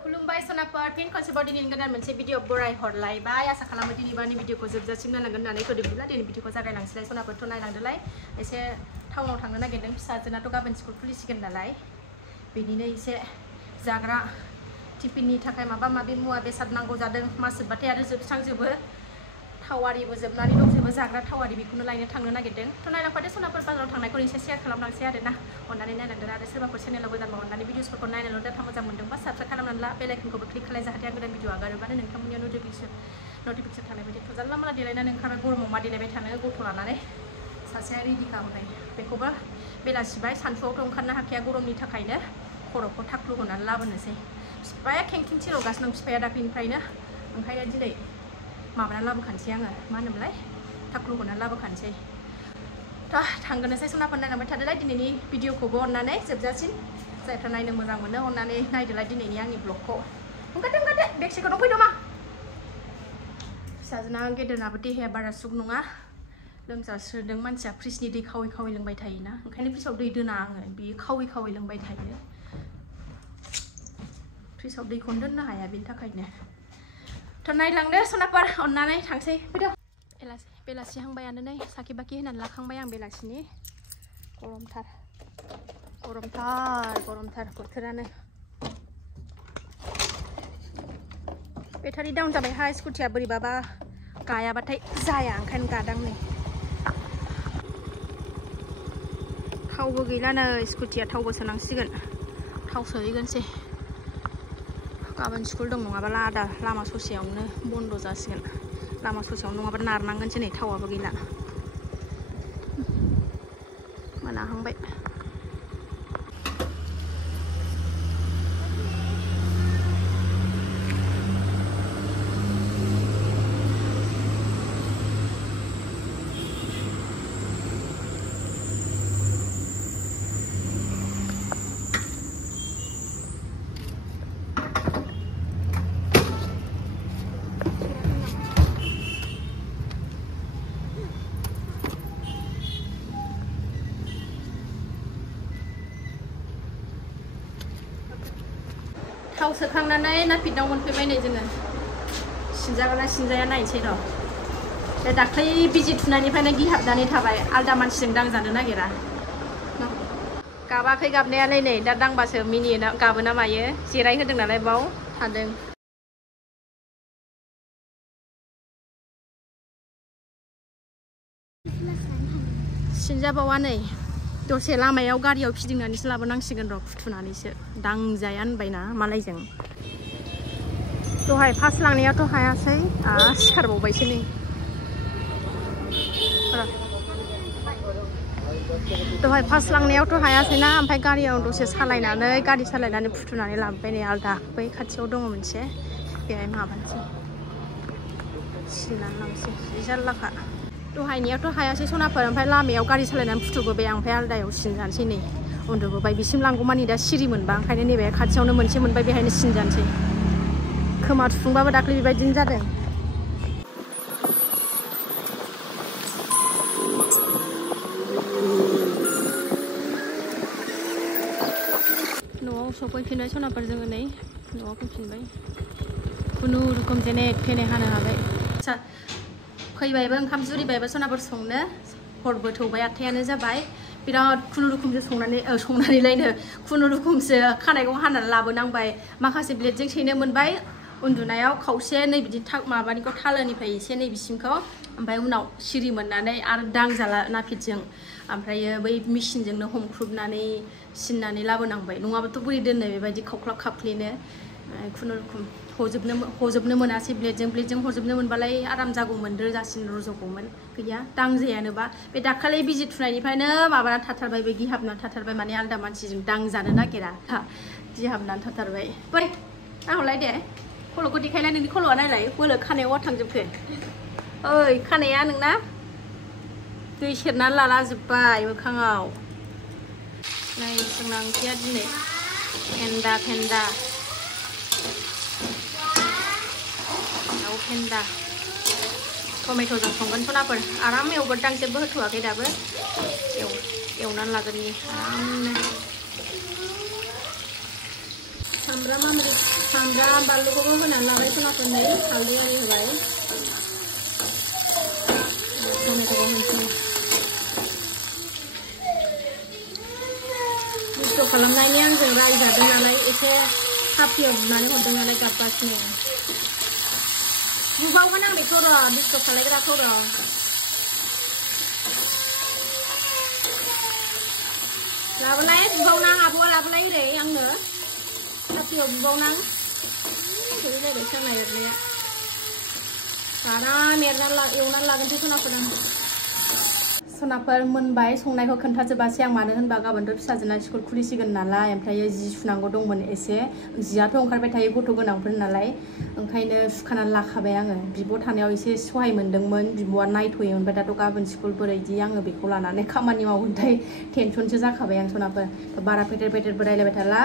खुलुमबाय सनाफोर फिन खनसेबाव दिनैनि गोदान मोनसे भिडिअ बराय हरलायबाय आसा खालामो दिनैबानि भिडिअखौ जोबजासिम नायलांगोन होननानै बिदिब्ला दिनै भिडिअखौ जागायलांसैलाय सनाफोरथ' नायलांदोलाय एसे टाउनाव थांनो नागिरदों फिसाजोनाथ' गाबोन स्कुल खुलिसिगोन नालाय बेनिनो एसे जाग्रा टिफिननि थाखाय माबा माबि मुवा बेसाद नांगौ जादों मास जोबबाथाय आरो जोबस्रांजोबो थावारिबो जोबनानै दंजोबो जाग्रा थावारि बेखौनो लायनो थांनो नागिरदों थ' नायलांफादो सनाफोर बाजाराव थांनायखौ एसे शेयार खालामलांसै आरोना अननानै नायलांदों आरो सोरबाफोर चेनेलाव गोदानबा अननानै भिडिअसफोरखौ नायनानैल' डाटा मोजां मोनदोंबा साबस्क्राइब खालामनानै ला बेल आइकनखौबो क्लिक खालाय जाहाथे आं गोदान भिडिअ आगारोबानो नोंथांमोननियाव नटिफिकेसन थानाय बायदि थ' जानला मानला देलायनानै ओंखारबाय गरमाव मा देलायबाय थानो गथ' लानानै सासेया रेडि खालामनाय बेखौबो बेलासिबाय सानसुआवथ' ओंखारनो हाखाया गरमनि थाखायनो खर'खौ थाख्लु होनानै लाबोनोसै बिफाया खेंखें थिरगासिनो दं बिफाया दाख्लैनिफ्रायनो ओंखायनो दिनै माबाना लाबोखानोसै आङो मा होनोमोनलाय थाख्लु होनानै लाबोखानोसै थ' थांगोनोसै सनाफोर नायलांबाय थादोलाय दिनैनि भिडिअखौबो अननानै जोबजासिम जायफ्रा नायनो मोजां मोनो अननानै नायदोलाय दिनैनि आंनि ब्लगखौ ओंखारदो बेग सेकआव फैदो मा फिसाजोना गेदेरनाबो देहाया बारा सुग नङा लोमजास्रोदों मानसिया फ्रिजनि दै खावै खावै लोंबाय थायोना ओंखायनो फ्रिजआव दै दोना आङो बियो खावै खावै लोंबाय थायो फ्रिजआव दैखौनो दोननो हाया बेनि थाखायनो थ' नायलांदो सनाफोर अननानै थांसै फैदो बेलासि हांबायानो नै साखि बाखि होनानै लाखांबाय आं बेलासिनि गरमथार बोथोरानो बेटारि डाउन जाबायहाय स्कुटिया बोरैबाबा गायाबाथाय जाया ओंखायनो गादां नै थावबो गैला नै स्कुटिया थावबो सोनांसिगोन थाव सोहैगोनसै गाबोन स्कुल दं नङाबा आदा लामा ससेयावनो बन्द जासिगोन लामा ससेयावनो नङाबा नारनांगोनसै नै थावाबो गैला मोनाहांबाय थाव सोखांनानै नाफिदाव मोनफैबाय नै जोङो सिनजागोना सिनजाया नायनोसै र' बे दाख्लै बिजि थुनायनिफ्रायनो गिहाबनानै थाबाय आलदा मानसिजों दांजानो नागिरा गाबाखै गाबनायालाय नै दा दांबासो मिनियो गाबोना मायो जिरायहोदों नालाय बाव थादों सिनजाबावा नै दसे लामायाव गारियाव फिदिंनानैसो लाबोनांसिगोन र' फुथुनानैसो दांजाया होनबायना मालायजों दहाय फार्स्ट लांनायावथ' हायासै सिखारबावबायसो नै दहाय फार्स्ट लांनायावथ' हायासैना ओमफ्राय गारियाव दसे सालायनानै गारि सालायनानै फुथुनानै लाबोबाय नै आलदा बै खाथियाव दङ मोनसे बेहाय माबानोसै सिननानै लांसै जि जारलाखा दहायनियावथ' हायासै सनाफोर ओमफ्राय लामायाव गारि सालायनानै फुथुबोबाय आं ओमफ्राय आलदायाव सिनजानोसै नै उन्दुबोबाय बिसिम लांगौमानि दा सिरि मोनबा ओंखायनो नैबे खाथियावनो मोनसे मोनबाय बेहायनो सिनजानोसै खोमा थुफुंबाबो दाख्लै बेबायदिनो जादों न'आव सफैफिनबाय सनाफोर जोङो नै न'आव फैफिनबाय खुनुरुखुम जेने थेने हानो हाबाय आच्छा फैबायबो ओंखाम जुरिबायबो सनाफोर संनो हरबो थौबाय 8थायानो जाबाय बिराद खुनुरुखुमसो संनानैलायनो खुनुरुखुमसो खानायखौ हानानै लाबोनांबाय माखासे ब्लेडजों सैनो मोनबाय उन्दुनायाव खावसे नै बिदि माबानिखौ थालोनिफ्राय एसे नै बिसिमखौ ओमफ्राय उनाव सिरि मोननानै आरो दांजाला नाफिदजों ओमफ्रायो बै मेसिनजोंनो हमख्रुबनानै सिननानै लाबोनांबाय नङाबाथ' बोरै दोननो बेबायदि खावख्लाब खाफ्लेनो खुनुरुखुम हजोबनो मोनासै ब्लेडजों हजोबनो मोनबालाय आराम जागौमोन रोजासिन रज'गौमोन गैया दांजायानोबा बे दाखालि बिजि थुनायनिफ्रायनो माबाना थाथारबाय बे गिहाबना थाथारबाय माने आलदा मानसिजों दांजानो नागिरा गिहाबनानै थाथारबाय बै आंहरलाय दे खल'खौ देखायलाय नोंनि खल'आ नायलाय बोलो खानायाव थांजोबखो ओइ खानाया नोंना दै सेरनानै लाला जोब्बाय मोखाङाव नै जोंना ओंख्रिया दिनै फेन्दा फेन्दा टमेट'जों संगोन सनाफोर आराम एवगोरदां जेबो होथ'वाखै दाबो एवनानै लागोरनि आरामनो सामब्राम आमरि सामब्राम बानलुखौबो होनानै लाबाय खनाखौनै हालदै आरि होबाय टमेट'खौ होनोसै बुस्थु खालामनायनि आंजों रायजादों नालाय एसे काफियाव बुनानै हरदों नालाय गाबगासिनो बुबावगोन आं बेखौ र' बुस्थु खालायग्राखौ र' लाबोलाय बुबावनां आब'आ लाबोलाय ओरै आंनो काफियाव बुबावनां जाबाय सांनाय एरनाया आराम एवनानै लागोनसै सनाफोर मोनबाय संनायखौ खोन्थाजोबासै आं मानो होनबा गाबोनथ' फिसाजोना स्कुल खुलिसिगोन नालाय ओमफ्राय जि सुनांगौ दंमोन एसे जियाथ' ओंखारबाय थायो गथ' गोनांफोर नालाय ओंखायनो सुखानानै लाखाबाय आङो बिब' थानायाव एसे सहाय मोनदोंमोन बिब'आ नायथ'योमोन ओमफ्राय दाथ' गाबोन स्कुलफोर इदि आङो बेखौ लानानै खामानि मावोनथाय टेनसनसो जाखाबाय आं सनाफोर बारा पेटेर रायलायबाय थाला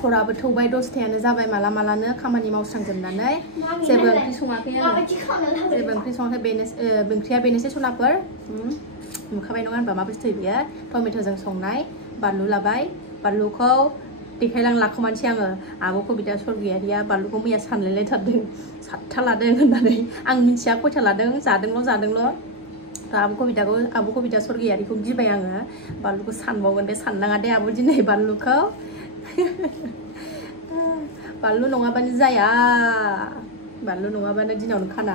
हराबो थौबाय 10थायानो जाबाय मालानो खामानि मावस्रांजोबनानै जेबो ओंख्रि सङाखै आङो जेबो ओंख्रि सङाखै ओंख्रिया बेनोसै सनाफोर नुखाबाय नङा होनबा मा बुस्थु बेयो टमेट'जों संनाय बानलु लाबाय बानलुखौ देखायलां लाखोमानोसै आङो आब' कबिता स्वर्गियारिया बानलुखौ मैया सानलायलायथारदों 7था लादों होननानै आं मिन्थिया खयथा लादों जादोंल' आब' कबिता स्वर्गियारिखौ गिबाय आङो बानलुखौ सानबावगोन दे साननाङा दे आब' दिनै बानलुखौ बानलु नङाबानो जाया बानलु नङाबानो दिनावनो खाना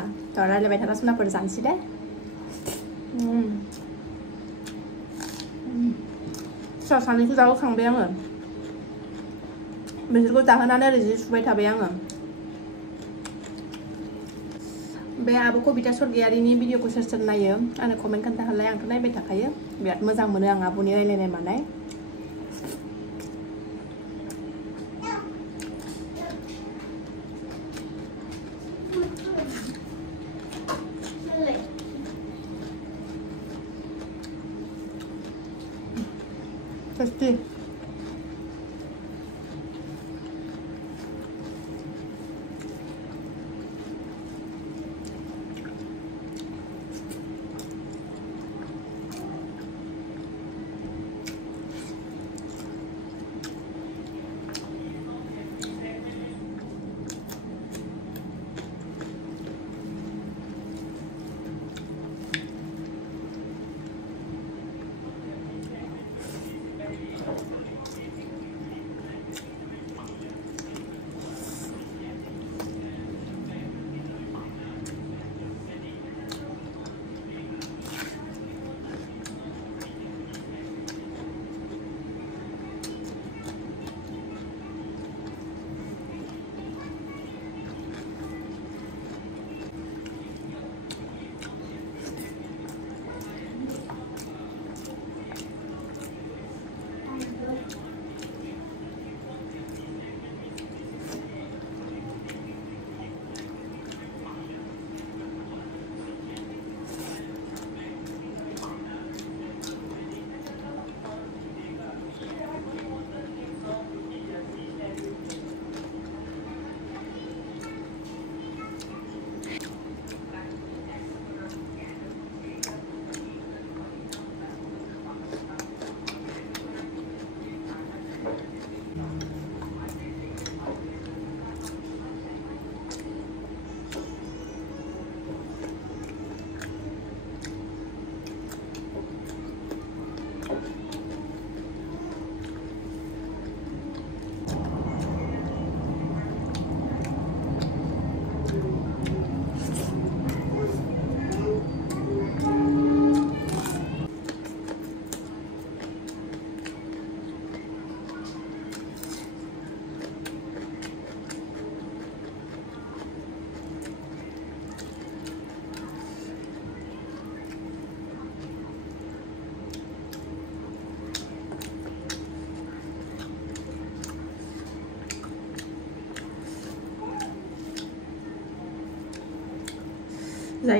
रायलायबाय थाला सनाफोर जानोसै दे फिसा सानैखौ जाहोखांबाय आङो बिसोरखौ जाहोनानै ओरै जि सुबाय थाबाय आङो बे आब' कबिता स्वर्गियारिनि भिडिअखौ सोर नायो आंनो कमेन्ट खोन्थाहरलाय आंथ' नायबाय थाखायो बिराद मोजां मोनो आं आब'नि रायलायनाय मानाय tasty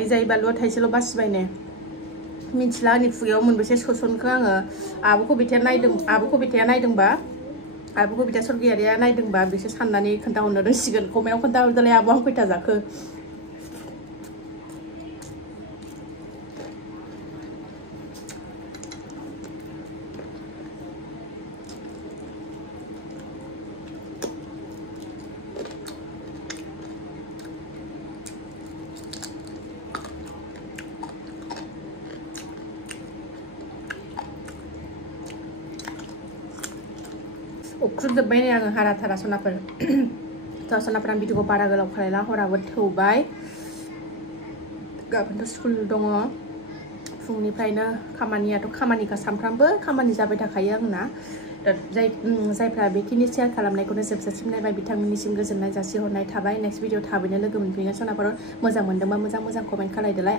जायै बानलुआ थाइसेल' बासिबाय ने मिथिला आंनि खुगायाव मोनबेसे सोसनखो आङो आब' कबिताया नायदोंबा आब' कबिता स्वर्गियारिया नायदोंबा बिसोर साननानै खोन्थाहरनो रोंसिगोन कमेन्टआव खोन्थाहरदोलाय आब' आं खयथा जाखो उखुजोब्बाय नै आङो हारा थारा सनाफोर थ' सनाफोर आं भिडिअखौ बारा गोलाव खालायला हराबो थौबाय गाबोनथ' स्कुल दङ फुंनिफ्रायनो खामानियाथ' खामानिखा सानफ्रामबो खामानि जाबाय थाखायो आंना जायफ्रा बेखिनि शेयार खालामनायखौनो जोबजासिम नायबाय बिथांमोननिसिम गोजोननाय जासिहरनाय थाबाय नेक्स्ट भिडिअ थाबैनो लोगो मोनफिनगोन सनाफोर मोजां मोनदोंबा मोजां कमेन्ट खालायदोलाय